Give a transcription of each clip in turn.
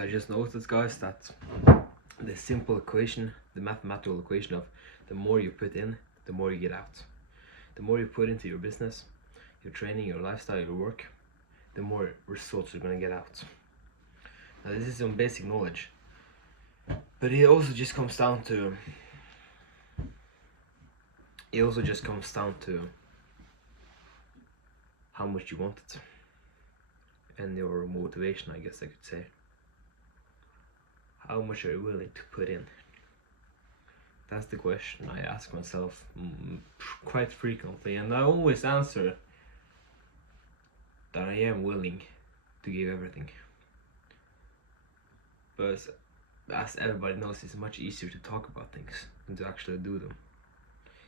So I just noticed, guys, that the simple equation, the mathematical equation of the more you put in, the more you get out. The more you put into your business, your training, your lifestyle, your work, the more results you're going to get out. Now this is some basic knowledge, but it also just comes down to how much you want it and your motivation, I guess I could say. How much are you willing to put in? That's the question I ask myself quite frequently, and I always answer that I am willing to give everything. But as everybody knows, it's much easier to talk about things than to actually do them.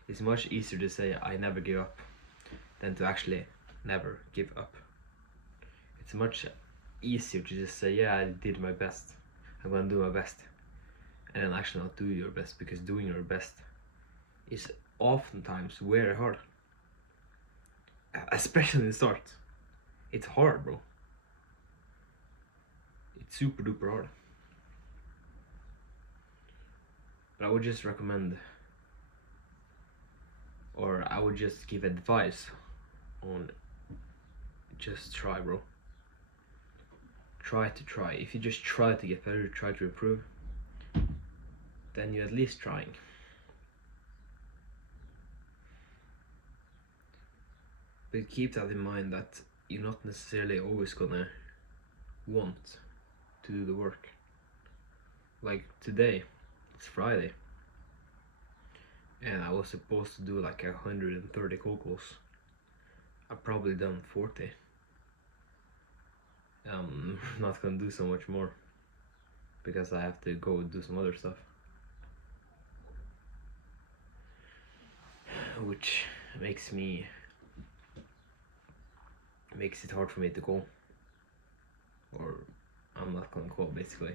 It's much easier to say I never give up than to actually never give up. It's much easier to just say, yeah, I did my best, I'm gonna do my best, and then actually not do your best, because doing your best is oftentimes very hard. Especially in the start. It's hard, bro. It's super duper hard. But I would just recommend, or I would just give advice on just try, bro. Try. If you just try to get better, try to improve, then you're at least trying. But keep that in mind, that you're not necessarily always gonna want to do the work. Like today, it's Friday, and I was supposed to do like 130 cold calls. I've probably done 40. I'm not gonna do so much more because I have to go do some other stuff, which makes it hard for me to call, or I'm not gonna call. Basically,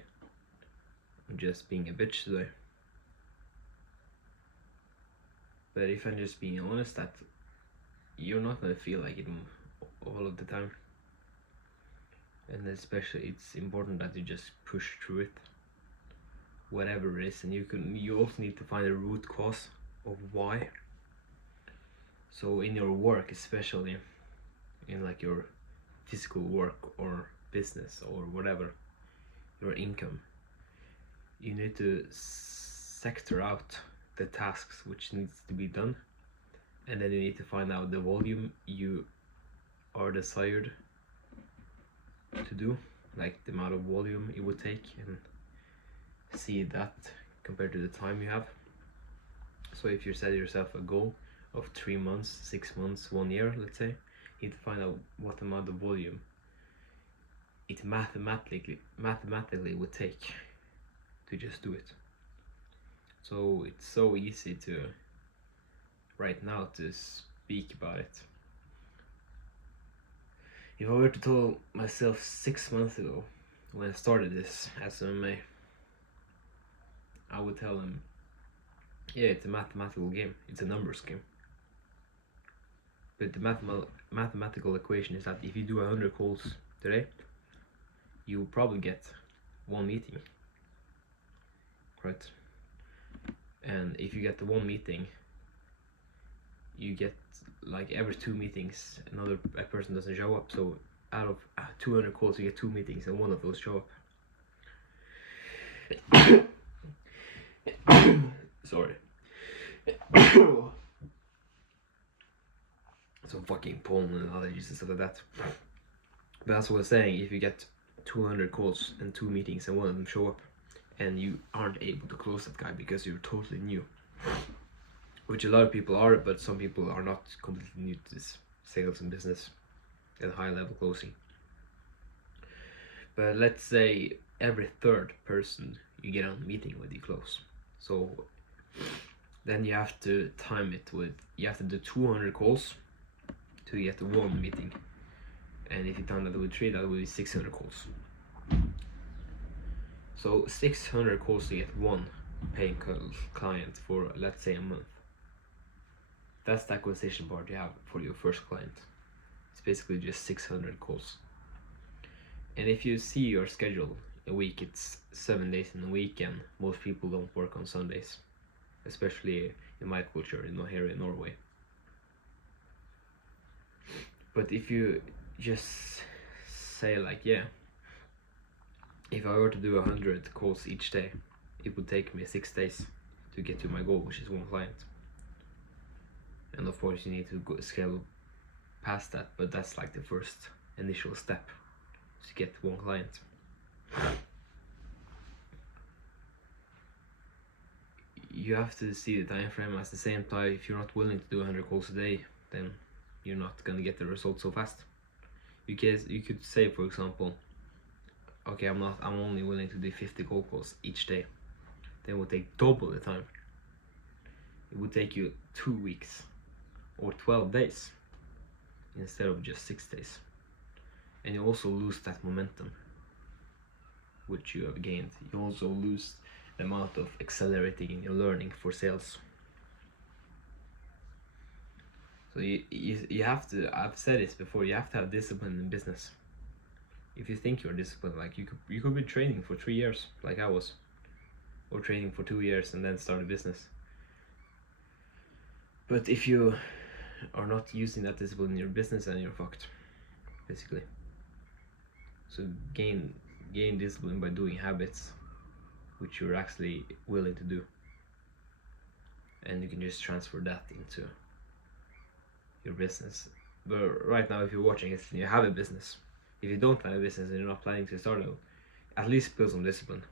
I'm just being a bitch today. But if I'm just being honest, that you're not gonna feel like it all of the time, and especially it's important that you just push through it, whatever it is. And you also need to find a root cause of why. So in your work, especially in like your physical work or business or whatever, your income, you need to sector out the tasks which needs to be done, and then you need to find out the volume you are desired to do, like the amount of volume it would take, and see that compared to the time you have. So if you set yourself a goal of 3 months, 6 months, 1 year, let's say, you need to find out what amount of volume it mathematically would take to just do it. So it's so easy to right now to speak about it. If I were to tell myself 6 months ago, when I started this as MMA, I would tell him, yeah, it's a mathematical game, it's a numbers game. But the mathematical equation is that if you do 100 calls today, you will probably get 1 meeting, right? And if you get the 1 meeting, you get like every 2 meetings a person doesn't show up. So out of 200 calls, you get 2 meetings, and 1 of those show up. Sorry. Some fucking pollen and allergies and stuff like that. But that's what I was saying. If you get 200 calls and 2 meetings, and 1 of them show up, and you aren't able to close that guy because you're totally new, which a lot of people are, but some people are not completely new to this sales and business and high level closing. But let's say every 3rd person you get on a meeting with, you close. So then you have to time it with, you have to do 200 calls to get 1 meeting, and if you time that with 3, that would be 600 calls. So 600 calls to get 1 paying client for, let's say, a month. That's the acquisition part you have for your first client. It's basically just 600 calls. And if you see your schedule a week, it's 7 days in a week, and most people don't work on Sundays, especially in my culture, here in Norway. But if you just say like, yeah, if I were to do 100 calls each day, it would take me 6 days to get to my goal, which is 1 client. And of course you need to scale past that, but that's like the first initial step to get 1 client. You have to see the time frame as the same time. If you're not willing to do 100 calls a day, then you're not gonna get the results so fast. Because you could say, for example, okay, I'm only willing to do 50 cold calls each day. Then it would take double the time. It would take you 2 weeks or 12 days instead of just 6 days. And you also lose that momentum which you have gained. You also lose the amount of accelerating in your learning for sales. So you have to, I've said this before, you have to have discipline in business. If you think you're disciplined, like you could be training for 3 years, like I was, or training for 2 years and then start a business. But if you are not using that discipline in your business, then you're fucked, basically. So gain discipline by doing habits which you're actually willing to do, and you can just transfer that into your business. But right now, if you're watching this and you have a business, if you don't have a business and you're not planning to start it, at least build some discipline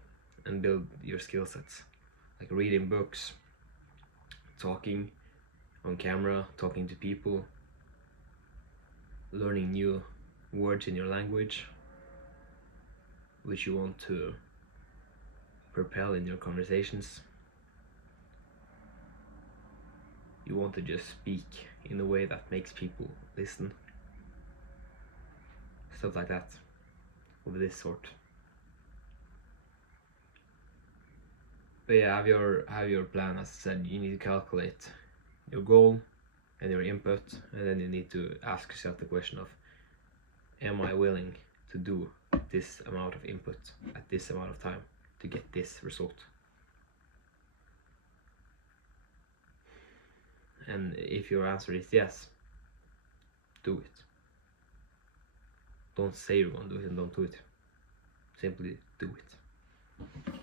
and build your skill sets, like reading books, talking on camera, talking to people, learning new words in your language which you want to propel in your conversations. You want to just speak in a way that makes people listen. Stuff like that, of this sort. But yeah, have your plan. As I said, you need to calculate your goal and your input, and then you need to ask yourself the question of, am I willing to do this amount of input at this amount of time to get this result? And if your answer is yes, do it. Don't say you're gonna do it and don't do it. Simply do it.